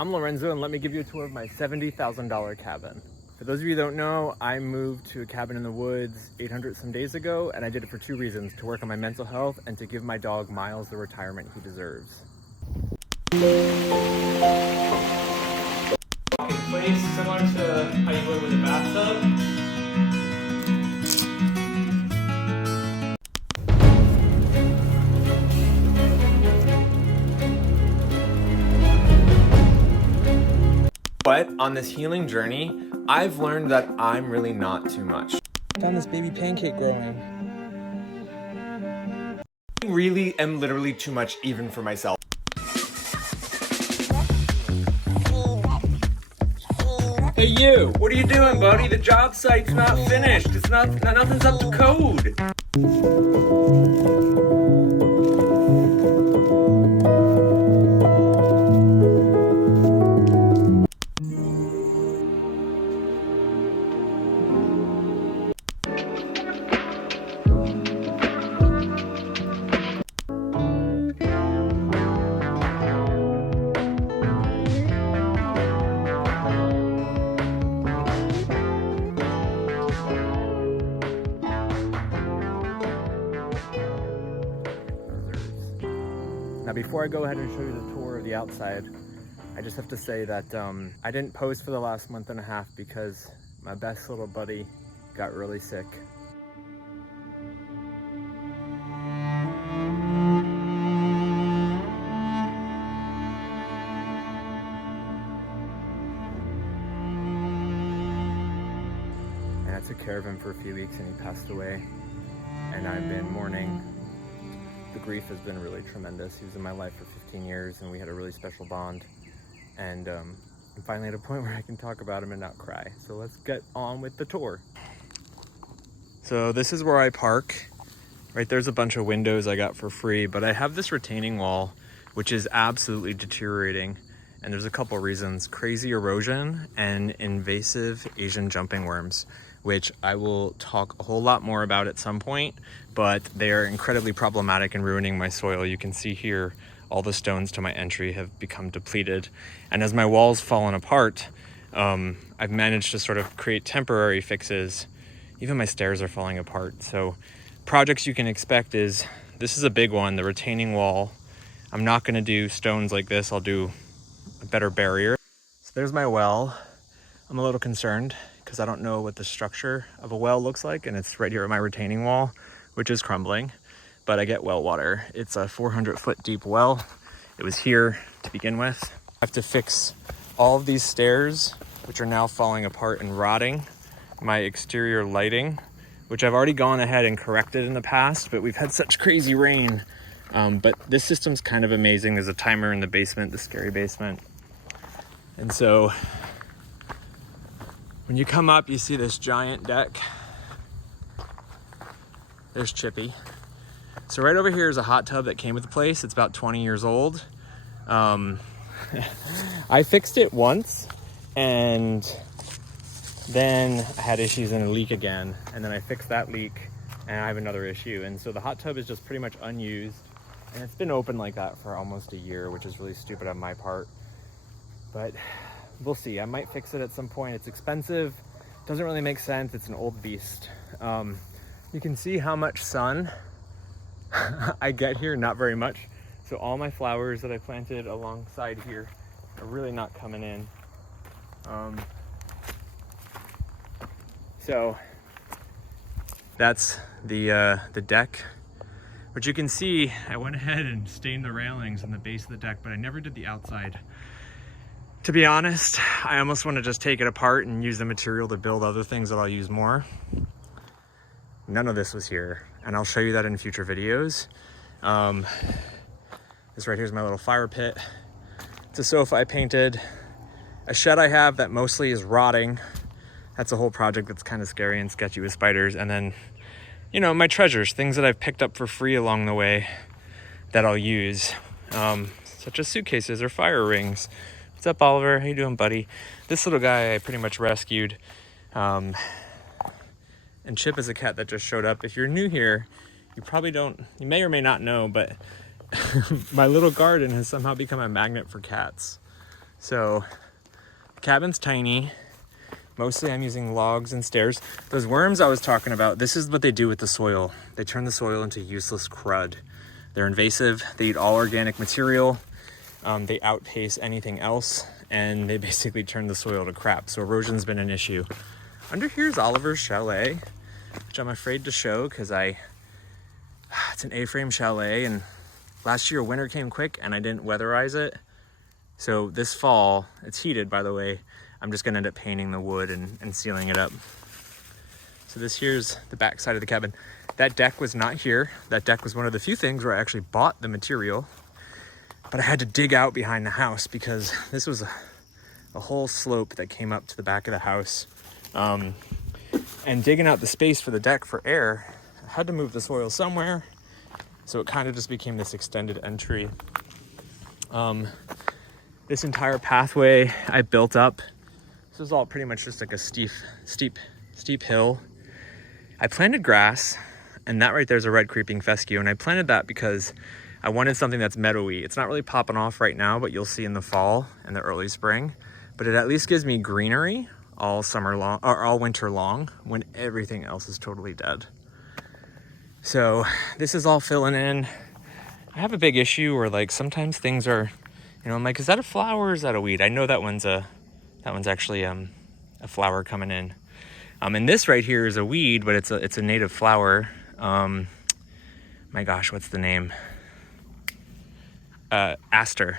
I'm Lorenzo, and let me give you a tour of my $70,000 cabin. For those of you who don't know, I moved to a cabin in the woods 800 some days ago, and I did it for two reasons: to work on my mental health and to give my dog Miles the retirement he deserves. Walking place similar to how you would with a bathtub. But on this healing journey, I've learned that I'm really not too much. I found this baby pancake growing. I really am literally too much even for myself. Hey you, what are you doing, buddy? The job site's not finished. Nothing's up to code. Now before I go ahead and show you the tour of the outside, I just have to say that I didn't post for the last month and a half because my best little buddy got really sick. And I took care of him for a few weeks and he passed away, and I've been mourning. The grief has been really tremendous. He was in my life for 15 years and we had a really special bond. And I'm finally at a point where I can talk about him and not cry. So let's get on with the tour. So this is where I park. Right there's a bunch of windows I got for free, but I have this retaining wall, which is absolutely deteriorating. And there's a couple reasons: crazy erosion and invasive Asian jumping worms, which I will talk a whole lot more about at some point, but they are incredibly problematic in ruining my soil. You can see here, all the stones to my entry have become depleted. And as my wall's fallen apart, I've managed to sort of create temporary fixes. Even my stairs are falling apart. So projects you can expect is, this is a big one, the retaining wall. I'm not gonna do stones like this, I'll do a better barrier. So there's my well. I'm a little concerned because I don't know what the structure of a well looks like, and it's right here at my retaining wall, which is crumbling, but I get well water. It's a 400-foot deep well. It was here to begin with. I have to fix all of these stairs, which are now falling apart and rotting. My exterior lighting, which I've already gone ahead and corrected in the past, but we've had such crazy rain. But this system's kind of amazing. There's a timer in the basement, the scary basement. And so when you come up, you see this giant deck. There's Chippy. So right over here is a hot tub that came with the place. It's about 20 years old. I fixed it once, and then I had issues and a leak again. And then I fixed that leak, and I have another issue. And so the hot tub is just pretty much unused. And it's been open like that for almost a year, which is really stupid on my part. But we'll see. I might fix it at some point. It's expensive. Doesn't really make sense. It's an old beast. You can see how much sun I get here. Not very much. So all my flowers that I planted alongside here are really not coming in. So that's the deck. But you can see I went ahead and stained the railings on the base of the deck, but I never did the outside. To be honest, I almost want to just take it apart and use the material to build other things that I'll use more. None of this was here, and I'll show you that in future videos. This right here is my little fire pit. It's a sofa I painted. A shed I have that mostly is rotting. That's a whole project that's kind of scary and sketchy with spiders. And then, you know, my treasures, things that I've picked up for free along the way that I'll use, such as suitcases or fire rings. What's up, Oliver? How you doing, buddy? This little guy I pretty much rescued. And Chip is a cat that just showed up. If you're new here, you probably don't, you may or may not know, but my little garden has somehow become a magnet for cats. So the cabin's tiny. Mostly I'm using logs and stairs. Those worms I was talking about, this is what they do with the soil. They turn the soil into useless crud. They're invasive, they eat all organic material, they outpace anything else, and they basically turn the soil to crap. So erosion's been an issue. Under here is Oliver's chalet, which I'm afraid to show because it's an A-frame chalet, and last year winter came quick and I didn't weatherize it. So this fall, it's heated by the way, I'm just gonna end up painting the wood and sealing it up. So this here's the back side of the cabin. That deck was not here. That deck was one of the few things where I actually bought the material, but I had to dig out behind the house because this was a whole slope that came up to the back of the house. And digging out the space for the deck for air, I had to move the soil somewhere. So it kind of just became this extended entry. This entire pathway I built up. This is all pretty much just like a steep hill. I planted grass, and that right there is a red creeping fescue, and I planted that because I wanted something that's meadowy. It's not really popping off right now, but you'll see in the fall and the early spring. But it at least gives me greenery all summer long, or all winter long, when everything else is totally dead. So this is all filling in. I have a big issue where like sometimes things are, I'm like, is that a flower or is that a weed? I know that one's actually a flower coming in. And this right here is a weed, but it's a native flower. My gosh, what's the name? Aster.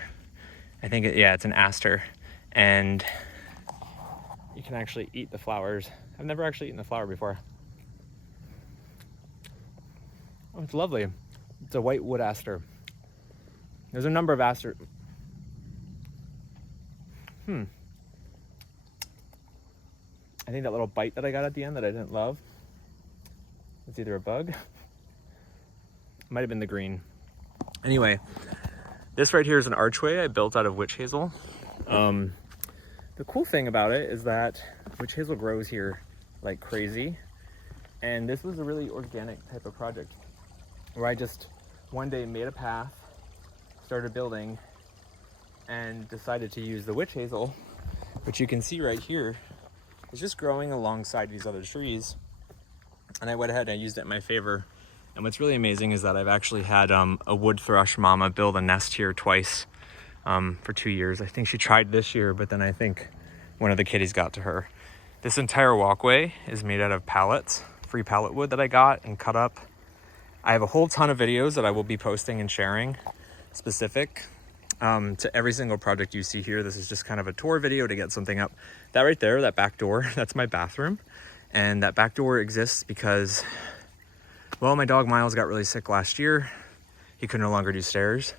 I think it's an aster. And you can actually eat the flowers. I've never actually eaten the flower before. Oh, it's lovely. It's a white wood aster. There's a number of aster. I think that little bite that I got at the end that I didn't love, it's either a bug. Might have been the green. Anyway, this right here is an archway I built out of witch hazel. The cool thing about it is that witch hazel grows here like crazy. And this was a really organic type of project where I just one day made a path, started building, and decided to use the witch hazel, which you can see right here. It's just growing alongside these other trees. And I went ahead and I used it in my favor. And what's really amazing is that I've actually had a wood thrush mama build a nest here twice for 2 years. I think she tried this year, but then I think one of the kitties got to her. This entire walkway is made out of pallets, free pallet wood that I got and cut up. I have a whole ton of videos that I will be posting and sharing specific to every single project you see here. This is just kind of a tour video to get something up. That right there, that back door, that's my bathroom. And that back door exists because, well, my dog Miles got really sick last year. He could no longer do stairs.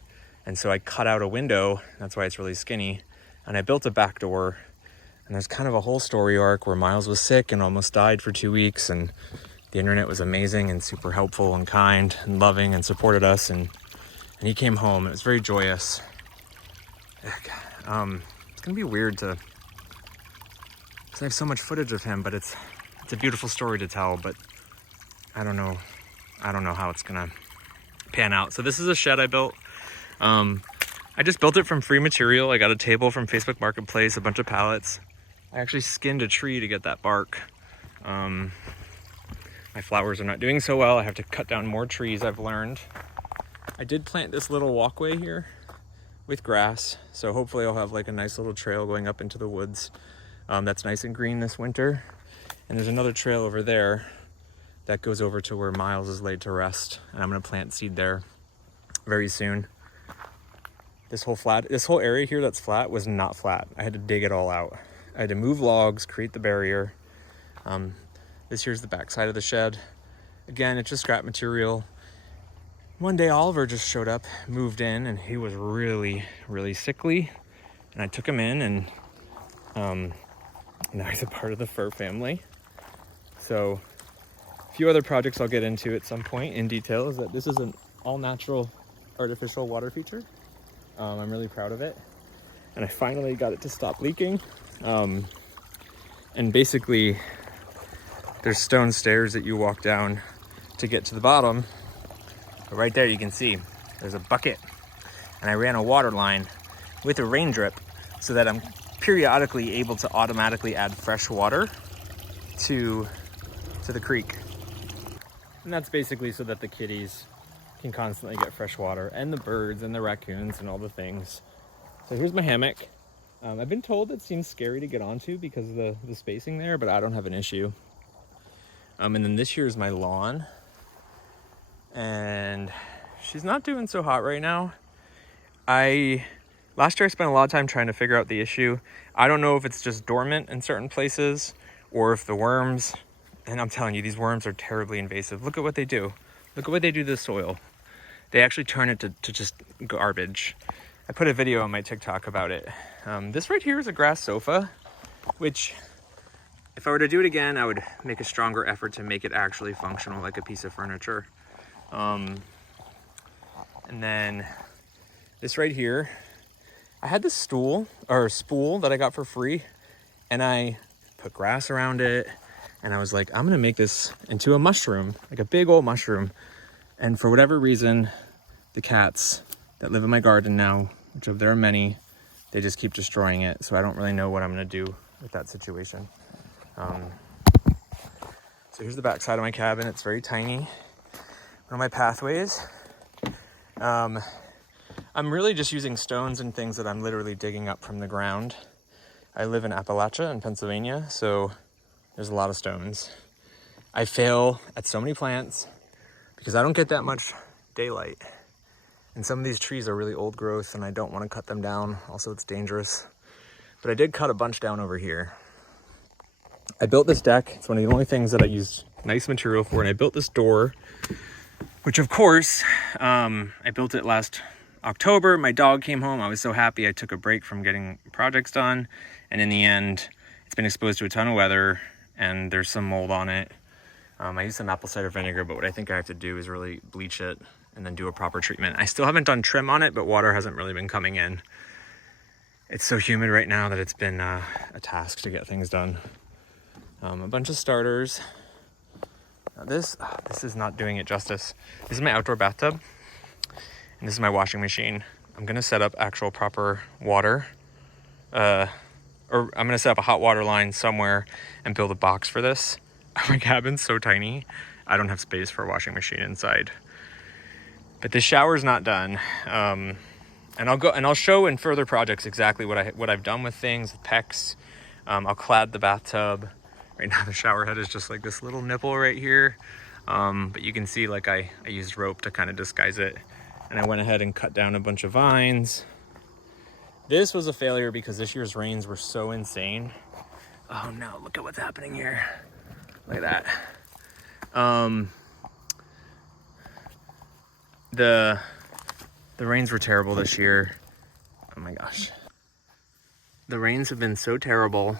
And so I cut out a window, that's why it's really skinny. And I built a back door. And there's kind of a whole story arc where Miles was sick and almost died for 2 weeks. And the internet was amazing and super helpful and kind and loving and supported us. And he came home. It was very joyous. It's gonna be weird because I have so much footage of him, but it's a beautiful story to tell, but I don't know how it's gonna pan out. So this is a shed I built. I just built it from free material. I got a table from Facebook Marketplace, a bunch of pallets. I actually skinned a tree to get that bark. My flowers are not doing so well. I have to cut down more trees, I've learned. I did plant this little walkway here with grass, so hopefully I'll have like a nice little trail going up into the woods that's nice and green this winter. And there's another trail over there that goes over to where Miles is laid to rest, and I'm gonna plant seed there very soon. This whole area here that's flat was not flat. I had to dig it all out. I had to move logs, create the barrier. This here's the back side of the shed. Again, it's just scrap material. One day Oliver just showed up, moved in, and he was really, really sickly. And I took him in, and now he's a part of the fur family. So a few other projects I'll get into at some point in detail is that this is an all-natural artificial water feature. I'm really proud of it. And I finally got it to stop leaking. And basically, there's stone stairs that you walk down to get to the bottom. But right there you can see there's a bucket, and I ran a water line with a rain drip so that I'm periodically able to automatically add fresh water to the creek. And that's basically so that the kitties can constantly get fresh water, and the birds and the raccoons and all the things. So here's my hammock. I've been told it seems scary to get onto because of the spacing there, but I don't have an issue. And then this here is my lawn, and she's not doing so hot right now. Last year I spent a lot of time trying to figure out the issue. I don't know if it's just dormant in certain places or if the worms, and I'm telling you, these worms are terribly invasive. Look at what they do. Look at what they do to the soil. They actually turn it to just garbage. I put a video on my TikTok about it. This right here is a grass sofa, which if I were to do it again, I would make a stronger effort to make it actually functional like a piece of furniture. And then this right here, I had this spool that I got for free, and I put grass around it, and I was like, I'm gonna make this into a mushroom, like a big old mushroom. And for whatever reason, the cats that live in my garden now, which there are many, they just keep destroying it. So I don't really know what I'm gonna do with that situation. So here's the back side of my cabin. It's very tiny. One of my pathways. I'm really just using stones and things that I'm literally digging up from the ground. I live in Appalachia in Pennsylvania, so there's a lot of stones. I fail at so many plants because I don't get that much daylight. And some of these trees are really old growth and I don't want to cut them down. Also, it's dangerous. But I did cut a bunch down over here. I built this deck. It's one of the only things that I used nice material for. And I built this door, which of course, I built it last October. My dog came home. I was so happy. I took a break from getting projects done. And in the end, it's been exposed to a ton of weather and there's some mold on it. I used some apple cider vinegar, but what I think I have to do is really bleach it and then do a proper treatment. I still haven't done trim on it, but water hasn't really been coming in. It's so humid right now that it's been a task to get things done. A bunch of starters. Now this is not doing it justice. This is my outdoor bathtub, and this is my washing machine. I'm gonna set up actual proper water, or I'm gonna set up a hot water line somewhere and build a box for this. My cabin's so tiny, I don't have space for a washing machine inside. But this shower's not done, and I'll show in further projects exactly what I've done with things, with PEX. I'll clad the bathtub. Right now the shower head is just like this little nipple right here, but you can see like I used rope to kind of disguise it, and I went ahead and cut down a bunch of vines. This was a failure because this year's rains were so insane. Oh no, look at what's happening here. Look at that. The rains were terrible this year. Oh my gosh. The rains have been so terrible,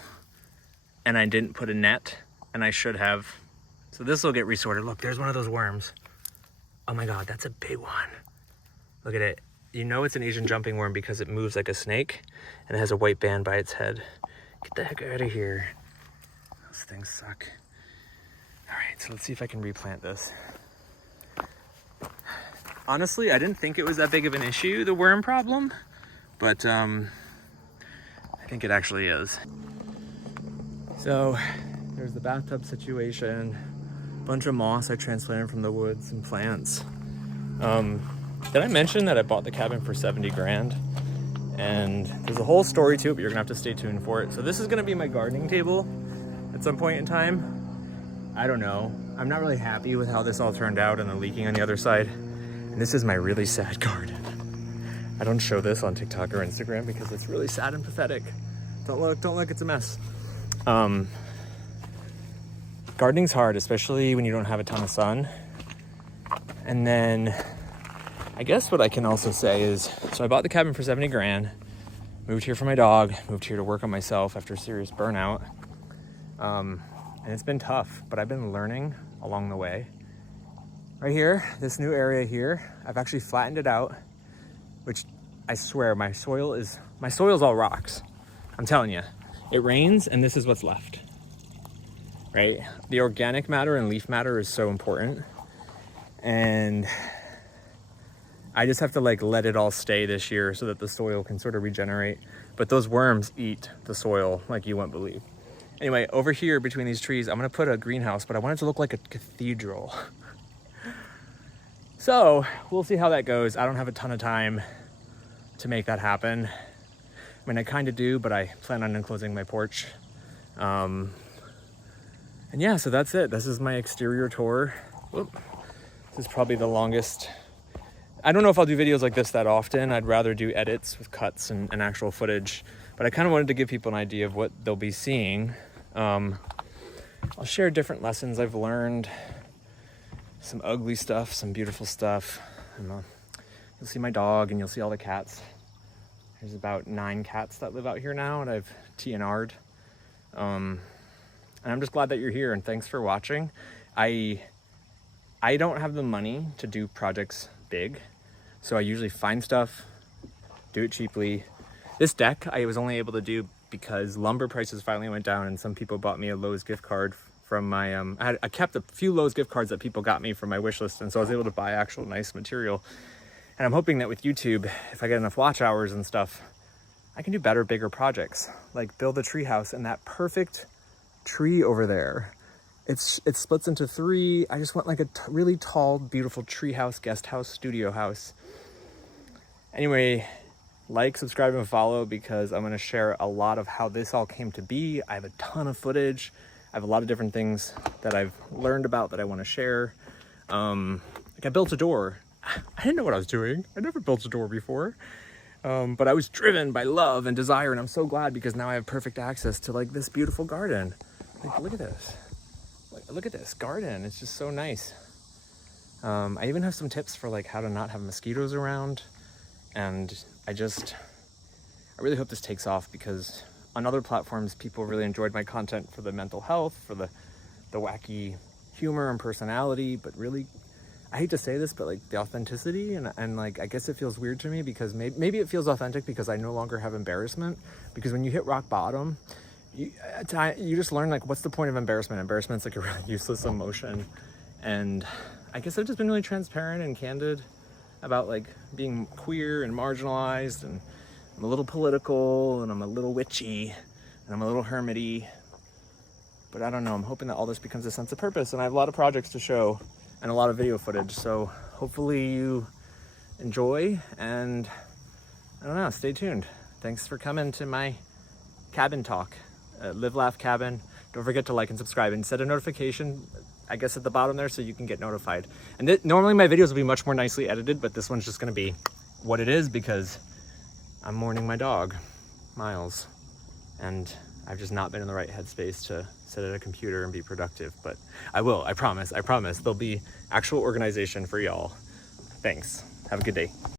and I didn't put a net, and I should have. So this will get resorted. Look, there's one of those worms. Oh my God, that's a big one. Look at it. You know it's an Asian jumping worm because it moves like a snake, and it has a white band by its head. Get the heck out of here. Those things suck. All right, so let's see if I can replant this. Honestly, I didn't think it was that big of an issue, the worm problem, but I think it actually is. So there's the bathtub situation, bunch of moss I transplanted from the woods and plants. Did I mention that I bought the cabin for 70 grand? And there's a whole story to it, but you're gonna have to stay tuned for it. So this is gonna be my gardening table at some point in time. I don't know. I'm not really happy with how this all turned out and the leaking on the other side. And this is my really sad garden. I don't show this on TikTok or Instagram because it's really sad and pathetic. Don't look, it's a mess. Gardening's hard, especially when you don't have a ton of sun. And then I guess what I can also say is, so I bought the cabin for 70 grand, moved here for my dog, moved here to work on myself after serious burnout. And it's been tough, but I've been learning along the way. Right here, this new area here, I've actually flattened it out, which I swear my soil's all rocks. I'm telling you, it rains and this is what's left, right? The organic matter and leaf matter is so important. And I just have to like let it all stay this year so that the soil can sort of regenerate. but those worms eat the soil like you wouldn't believe. Anyway, over here between these trees, I'm gonna put a greenhouse, but I want it to look like a cathedral. So we'll see how that goes. I don't have a ton of time to make that happen. I mean, I kind of do, but I plan on enclosing my porch. And yeah, so that's it. This is my exterior tour. Whoop. This is probably the longest. I don't know if I'll do videos like this that often. I'd rather do edits with cuts and actual footage, but I kind of wanted to give people an idea of what they'll be seeing. I'll share different lessons I've learned, some ugly stuff, some beautiful stuff. And you'll see my dog and you'll see all the cats. There's about 9 cats that live out here now, and I've TNR'd. And I'm just glad that you're here, and thanks for watching. I don't have the money to do projects big, so I usually find stuff, do it cheaply. This deck I was only able to do because lumber prices finally went down, and some people bought me a Lowe's gift card from my, I kept a few Lowe's gift cards that people got me from my wish list, and so I was able to buy actual nice material. And I'm hoping that with YouTube, if I get enough watch hours and stuff, I can do better, bigger projects, like build a tree house, and that perfect tree over there, it splits into 3. I just want like a really tall, beautiful tree house, guest house, studio house. Anyway, like, subscribe, and follow, because I'm going to share a lot of how this all came to be. I have a ton of footage. I have a lot of different things that I've learned about that I want to share. Like I built a door. I didn't know what I was doing. I never built a door before. But I was driven by love and desire, and I'm so glad because now I have perfect access to like this beautiful garden. Like, look at this. Look at this garden. It's just so nice. I even have some tips for like how to not have mosquitoes around. And I really hope this takes off, because on other platforms, people really enjoyed my content for the mental health, for the wacky humor and personality, but really, I hate to say this, but like the authenticity, and like, I guess it feels weird to me because maybe it feels authentic because I no longer have embarrassment, because when you hit rock bottom, you just learn like, what's the point of embarrassment? Embarrassment's like a really useless emotion. And I guess I've just been really transparent and candid about like being queer and marginalized, and I'm a little political, and I'm a little witchy, and I'm a little hermity, but I don't know, I'm hoping that all this becomes a sense of purpose, and I have a lot of projects to show and a lot of video footage, so hopefully you enjoy, and I don't know, stay tuned. Thanks for coming to my cabin talk, Live Laugh Cabin. Don't forget to like and subscribe, and set a notification, I guess, at the bottom there, so you can get notified. And normally my videos will be much more nicely edited, but this one's just gonna be what it is because I'm mourning my dog, Miles, and I've just not been in the right headspace to sit at a computer and be productive, but I will, I promise. There'll be actual organization for y'all. Thanks, have a good day.